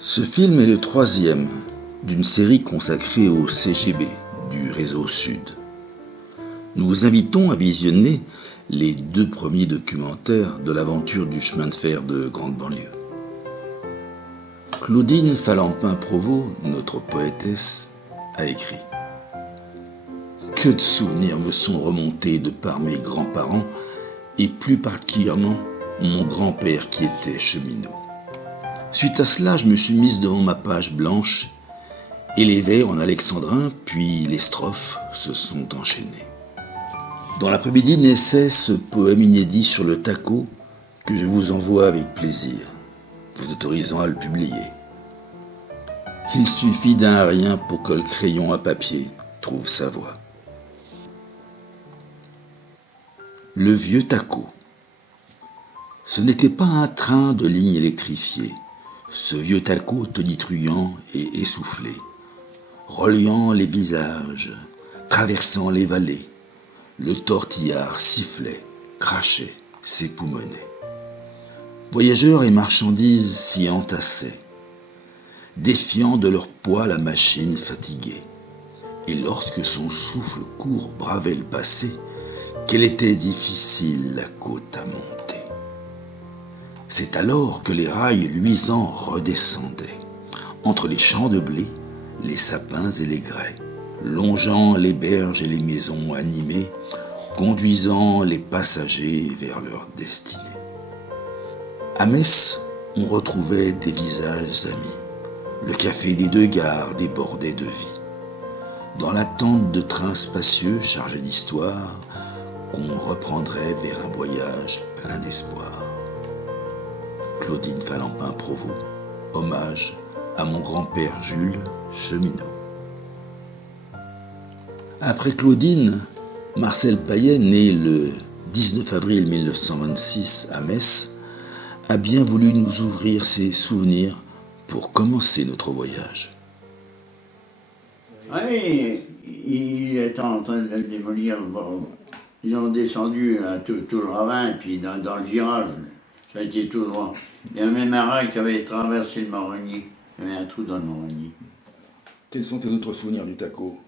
Ce film est le troisième d'une série consacrée au CGB du réseau Sud. Nous vous invitons à visionner les 2 premiers documentaires de l'aventure du chemin de fer de grande banlieue. Claudine Falampin-Provost, notre poétesse, a écrit « Que de souvenirs me sont remontés de par mes grands-parents et plus particulièrement mon grand-père qui était cheminot. Suite à cela, je me suis mise devant ma page blanche et les vers en alexandrin, puis les strophes se sont enchaînées. Dans l'après-midi naissait ce poème inédit sur le taco que je vous envoie avec plaisir, vous autorisant à le publier. Il suffit d'un rien pour que le crayon à papier trouve sa voie. Le vieux taco. Ce n'était pas un train de ligne électrifiée. Ce vieux taco tonitruant et essoufflé, reliant les visages, traversant les vallées, le tortillard sifflait, crachait, s'époumonait. Voyageurs et marchandises s'y entassaient, défiant de leur poids la machine fatiguée. Et lorsque son souffle court bravait le passé, qu'elle était difficile la côte à monter. C'est alors que les rails luisants redescendaient, entre les champs de blé, les sapins et les grès, longeant les berges et les maisons animées, conduisant les passagers vers leur destinée. À Metz, on retrouvait des visages amis. Le café des 2 gares débordait de vie. Dans l'attente de trains spacieux chargés d'histoire, qu'on reprendrait vers un voyage plein d'espoir. Claudine Falampin-Provost, hommage à mon grand-père Jules, cheminot. Après Claudine, Marcel Paillet, né le 19 avril 1926 à Metz, a bien voulu nous ouvrir ses souvenirs pour commencer notre voyage. Oui, il était en train de le démolir. Bon, ils ont descendu à tout le ravin, puis dans le virage, ça a été tout droit. Il y avait même un rail qui avait traversé le Maroni. Il y avait un trou dans le Maroni. Quels sont tes autres souvenirs du taco?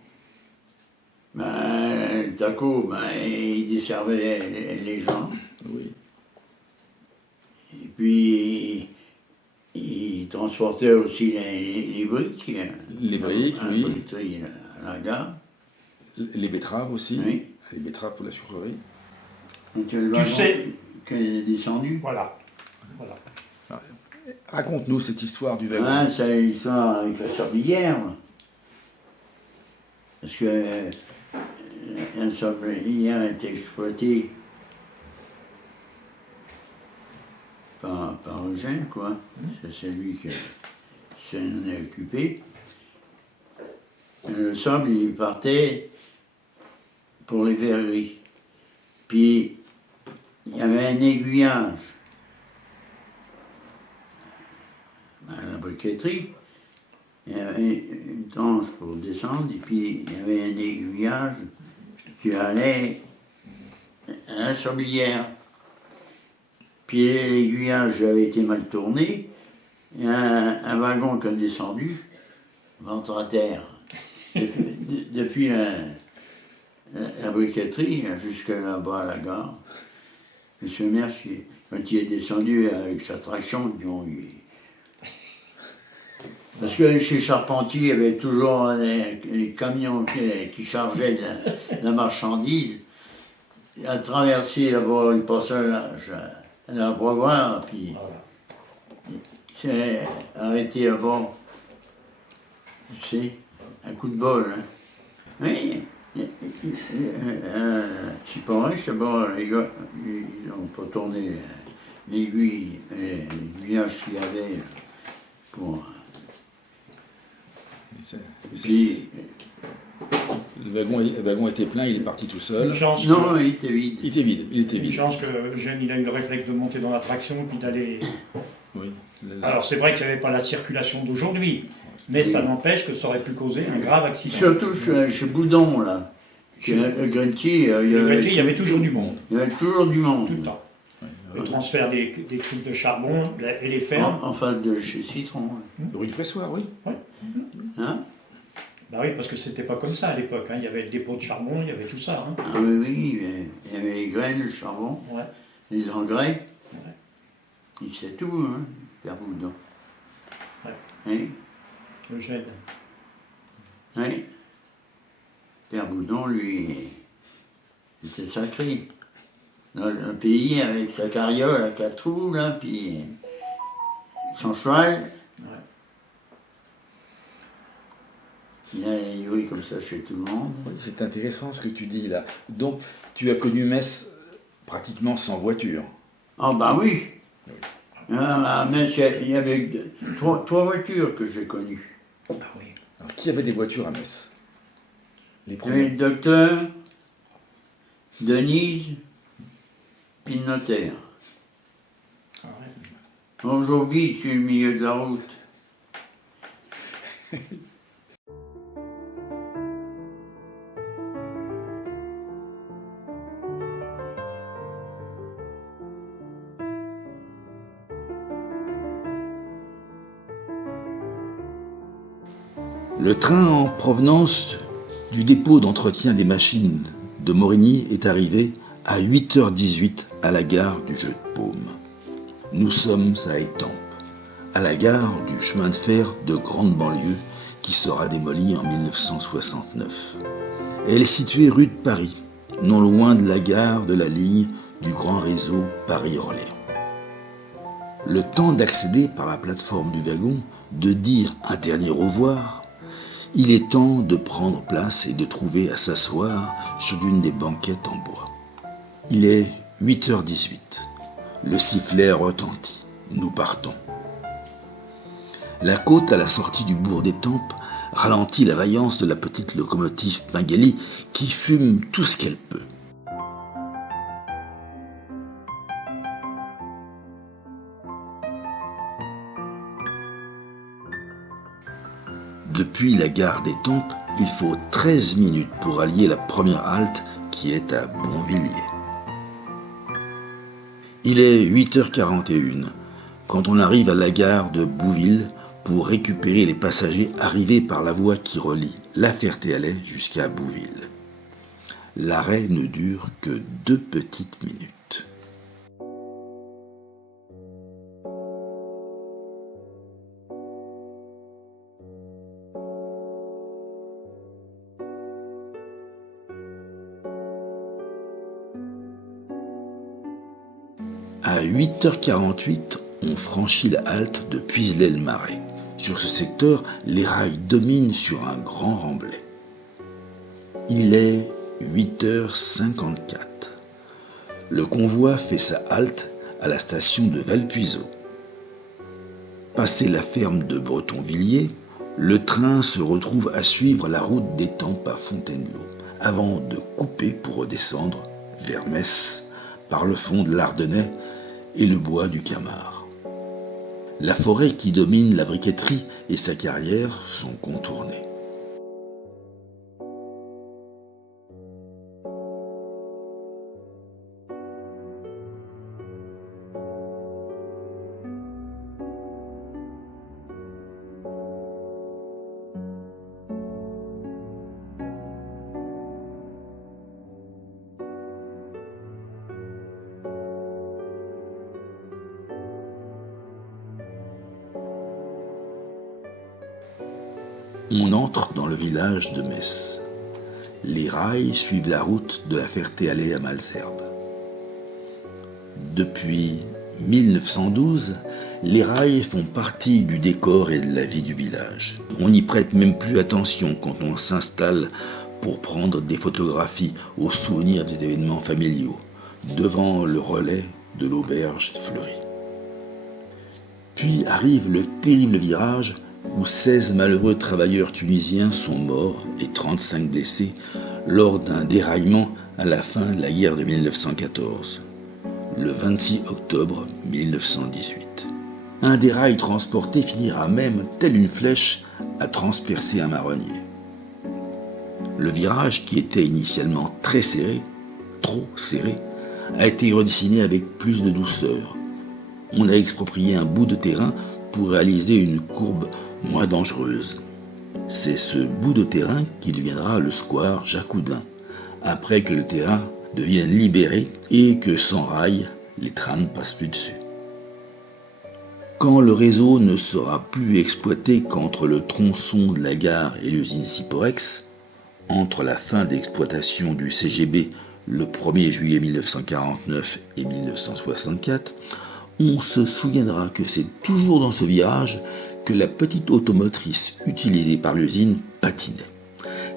Le taco, il desservait les gens. Oui. Et puis, il transportait aussi les briques. Les briques, oui. Briqueterie à la gare. Les betteraves aussi. Oui. Les betteraves pour la sucrerie. Donc, Tu sais. Qu'elle est descendue. Voilà. Raconte-nous cette histoire du wagon. Ouais, c'est l'histoire avec la sablière. Parce que la sablière a été exploitée par Eugène, quoi. C'est lui qui s'en est occupé. Le sable, il partait pour les verreries. Puis, il y avait un aiguillage à la briqueterie. Il y avait une tranche pour descendre, et puis il y avait un aiguillage qui allait à la sablière. Puis l'aiguillage avait été mal tourné, et un wagon qui a descendu, ventre à terre, depuis la briqueterie jusque là-bas à la gare. Monsieur Mercier, quand il est descendu avec sa traction, parce que chez Charpentier, il y avait toujours les camions qui chargeaient de la marchandise. Il a traversé là-bas, il passait à la Boisvoir, puis il s'est arrêté là-bas. Tu sais, un coup de bol. Hein. Oui, Chiporec, d'abord, ils ont pas tourné l'aiguille, l'aiguillage qu'il y avait pour. Puis, le wagon était plein, il est parti tout seul. Non, il était vide. Il était vide, il était vide. Une chance que Eugène il a eu le réflexe de monter dans l'attraction et puis d'aller. Oui. Alors c'est vrai qu'il n'y avait pas la circulation d'aujourd'hui, mais ça n'empêche que ça aurait pu causer un grave accident. Surtout chez Boudon, là. Chez Gretier, Il y avait toujours du monde. Il y avait toujours du monde. Tout le temps. Le transfert des trucs de charbon et les fermes. En face de chez Citron. Rue du Pressoir, oui. Hein? Bah oui, parce que c'était pas comme ça à l'époque. Hein. Il y avait le dépôt de charbon, il y avait tout ça. Hein. Ah oui, il y avait les graines, le charbon, Ouais. les engrais. Ouais. Il sait tout, hein, Pierre Boudon. Ouais. Hein? Eugène. Hein? Pierre Boudon, lui, il était sacré. Dans un pays avec sa carriole à 4 roues, là, puis son cheval. Ouais. Il a joué comme ça chez tout le monde. Oui, c'est intéressant ce que tu dis là. Donc, tu as connu Metz pratiquement sans voiture. Ah bah oui. À Metz, il y avait trois voitures que j'ai connues. Ah oui. Alors, qui avait des voitures à Metz? Les Il y avait premiers. le docteur, Denise, puis le notaire. Ah ouais. Aujourd'hui, je suis au milieu de la route. Le train en provenance du dépôt d'entretien des machines de Morigny est arrivé à 8h18 à la gare du Jeu de Paume. Nous sommes à Étampes, à la gare du chemin de fer de grande banlieue qui sera démolie en 1969. Elle est située rue de Paris, non loin de la gare de la ligne du grand réseau Paris-Orléans. Le temps d'accéder par la plateforme du wagon, de dire un dernier au revoir, il est temps de prendre place et de trouver à s'asseoir sur une des banquettes en bois. Il est 8h18. Le sifflet retentit. Nous partons. La côte à la sortie du bourg d'Étampes ralentit la vaillance de la petite locomotive Pingelly qui fume tout ce qu'elle peut. Depuis la gare d'Étampes, il faut 13 minutes pour allier la première halte qui est à Bonvilliers. Il est 8h41 quand on arrive à la gare de Bouville pour récupérer les passagers arrivés par la voie qui relie La Ferté-Alais jusqu'à Bouville. L'arrêt ne dure que 2 petites minutes. À 8h48, on franchit la halte de Puiselay-le-Marais. Sur ce secteur, les rails dominent sur un grand remblai. Il est 8h54. Le convoi fait sa halte à la station de Valpuiseau. Passé la ferme de Bretonvilliers, le train se retrouve à suivre la route d'Étampes à Fontainebleau, avant de couper pour redescendre vers Metz par le fond de l'Ardennais et le bois du Camard. La forêt qui domine la briqueterie et sa carrière sont contournées. On entre dans le village de Metz. Les rails suivent la route de la Ferté-Alais à Malesherbes. Depuis 1912, les rails font partie du décor et de la vie du village. On n'y prête même plus attention quand on s'installe pour prendre des photographies au souvenir des événements familiaux, devant le relais de l'auberge fleurie. Puis arrive le terrible virage où 16 malheureux travailleurs tunisiens sont morts et 35 blessés lors d'un déraillement à la fin de la guerre de 1914, le 26 octobre 1918. Un des rails transportés finira même, telle une flèche, à transpercer un marronnier. Le virage, qui était initialement très serré, trop serré, a été redessiné avec plus de douceur. On a exproprié un bout de terrain pour réaliser une courbe moins dangereuse. C'est ce bout de terrain qui deviendra le square Jacques Houdin, après que le terrain devienne libéré et que sans rail, les trains ne passent plus dessus. Quand le réseau ne sera plus exploité qu'entre le tronçon de la gare et l'usine Siporex, entre la fin d'exploitation du CGB le 1er juillet 1949 et 1964, on se souviendra que c'est toujours dans ce virage que la petite automotrice utilisée par l'usine patinait.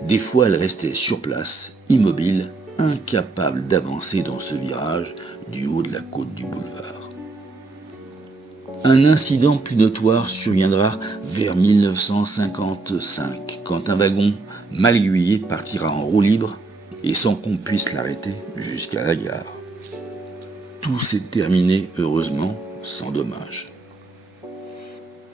Des fois, elle restait sur place, immobile, incapable d'avancer dans ce virage du haut de la côte du boulevard. Un incident plus notoire surviendra vers 1955, quand un wagon mal aiguillé partira en roue libre et sans qu'on puisse l'arrêter jusqu'à la gare. Tout s'est terminé, heureusement, sans dommage.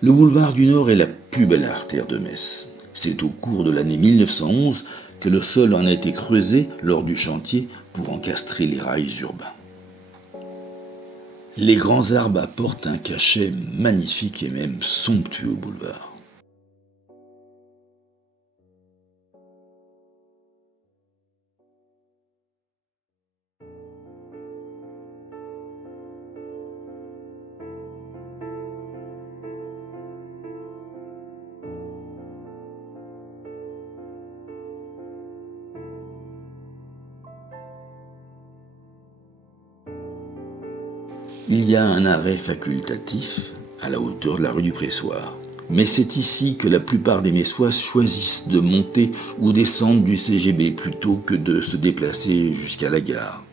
Le boulevard du Nord est la plus belle artère de Metz. C'est au cours de l'année 1911 que le sol en a été creusé lors du chantier pour encastrer les rails urbains. Les grands arbres apportent un cachet magnifique et même somptueux au boulevard. Il y a un arrêt facultatif à la hauteur de la rue du Pressoir. Mais c'est ici que la plupart des Messois choisissent de monter ou descendre du CGB plutôt que de se déplacer jusqu'à la gare.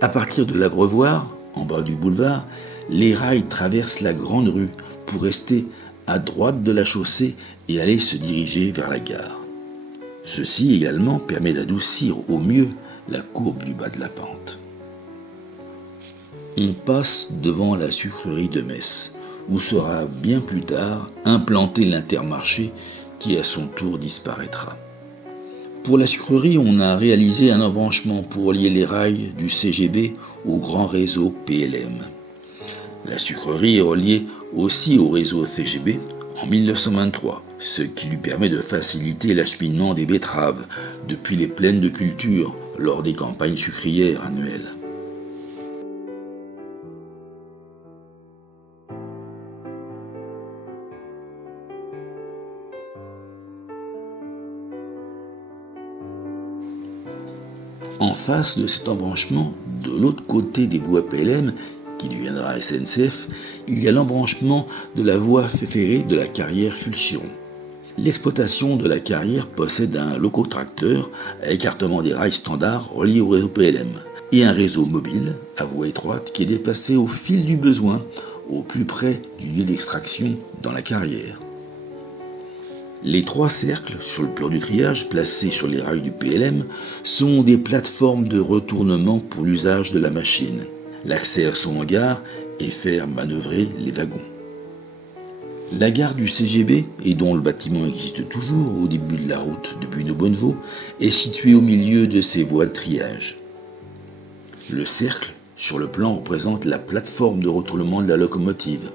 À partir de l'Abreuvoir, en bas du boulevard, les rails traversent la grande rue pour rester à droite de la chaussée et aller se diriger vers la gare. Ceci également permet d'adoucir au mieux la courbe du bas de la pente. On passe devant la sucrerie de Metz, où sera bien plus tard implanté l'Intermarché qui à son tour disparaîtra. Pour la sucrerie, on a réalisé un embranchement pour lier les rails du CGB au grand réseau PLM. La sucrerie est reliée aussi au réseau CGB en 1923, ce qui lui permet de faciliter l'acheminement des betteraves depuis les plaines de culture lors des campagnes sucrières annuelles. En face de cet embranchement, de l'autre côté des voies PLM, qui deviendra SNCF, il y a l'embranchement de la voie ferrée de la carrière Fulchiron. L'exploitation de la carrière possède un locotracteur à écartement des rails standards reliés au réseau PLM et un réseau mobile à voie étroite qui est déplacé au fil du besoin, au plus près du lieu d'extraction dans la carrière. Les 3 cercles sur le plan du triage placés sur les rails du PLM sont des plateformes de retournement pour l'usage de la machine, l'accès à son hangar et faire manœuvrer les wagons. La gare du CGB, et dont le bâtiment existe toujours au début de la route de Buneau-Bonnevaux, est située au milieu de ces voies de triage. Le cercle sur le plan représente la plateforme de retournement de la locomotive.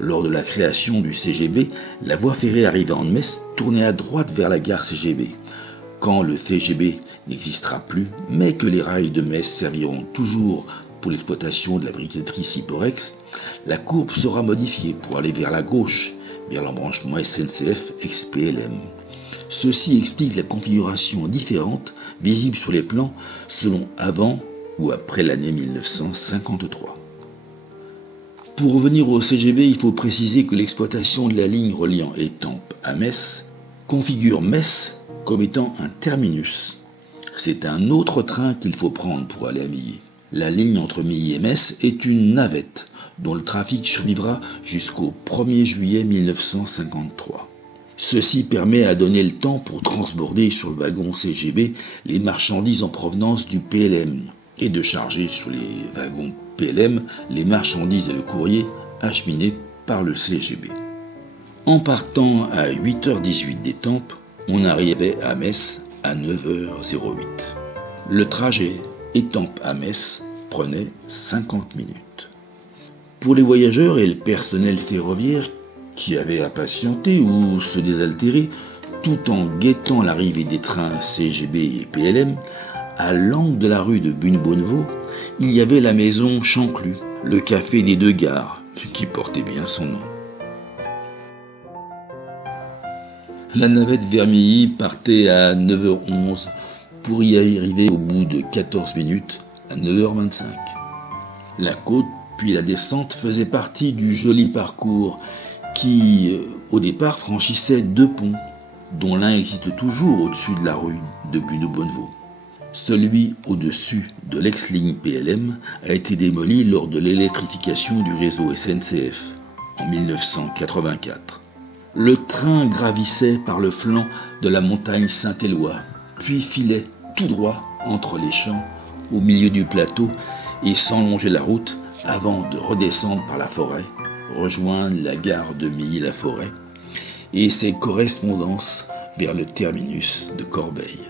Lors de la création du CGB, la voie ferrée arrivant de Metz tournait à droite vers la gare CGB. Quand le CGB n'existera plus, mais que les rails de Metz serviront toujours pour l'exploitation de la briqueterie Siporex, la courbe sera modifiée pour aller vers la gauche, vers l'embranchement SNCF ex-PLM. Ceci explique la configuration différente visible sur les plans selon avant ou après l'année 1953. Pour revenir au CGB, il faut préciser que l'exploitation de la ligne reliant Étampes à Metz configure Metz comme étant un terminus. C'est un autre train qu'il faut prendre pour aller à Milly. La ligne entre Milly et Metz est une navette dont le trafic survivra jusqu'au 1er juillet 1953. Ceci permet à donner le temps pour transborder sur le wagon CGB les marchandises en provenance du PLM et de charger sur les wagons PLM les marchandises et le courrier acheminés par le CGB. En partant à 8h18 d'Étampes, on arrivait à Metz à 9h08. Le trajet Étampes à Metz prenait 50 minutes. Pour les voyageurs et le personnel ferroviaire qui avaient à patienter ou se désaltérer tout en guettant l'arrivée des trains CGB et PLM, à l'angle de la rue de Bune-Bonnevaux, il y avait la maison Chanclus, le café des deux gares, qui portait bien son nom. La navette vers Milly partait à 9h11 pour y arriver au bout de 14 minutes à 9h25. La côte puis la descente faisaient partie du joli parcours qui, au départ, franchissait 2 ponts, dont l'un existe toujours au-dessus de la rue de Bune-Bonnevaux. Celui au-dessus de l'ex-ligne PLM a été démoli lors de l'électrification du réseau SNCF en 1984. Le train gravissait par le flanc de la montagne Saint-Éloi, puis filait tout droit entre les champs au milieu du plateau et sans longer la route avant de redescendre par la forêt, rejoindre la gare de Milly-la-Forêt et ses correspondances vers le terminus de Corbeil.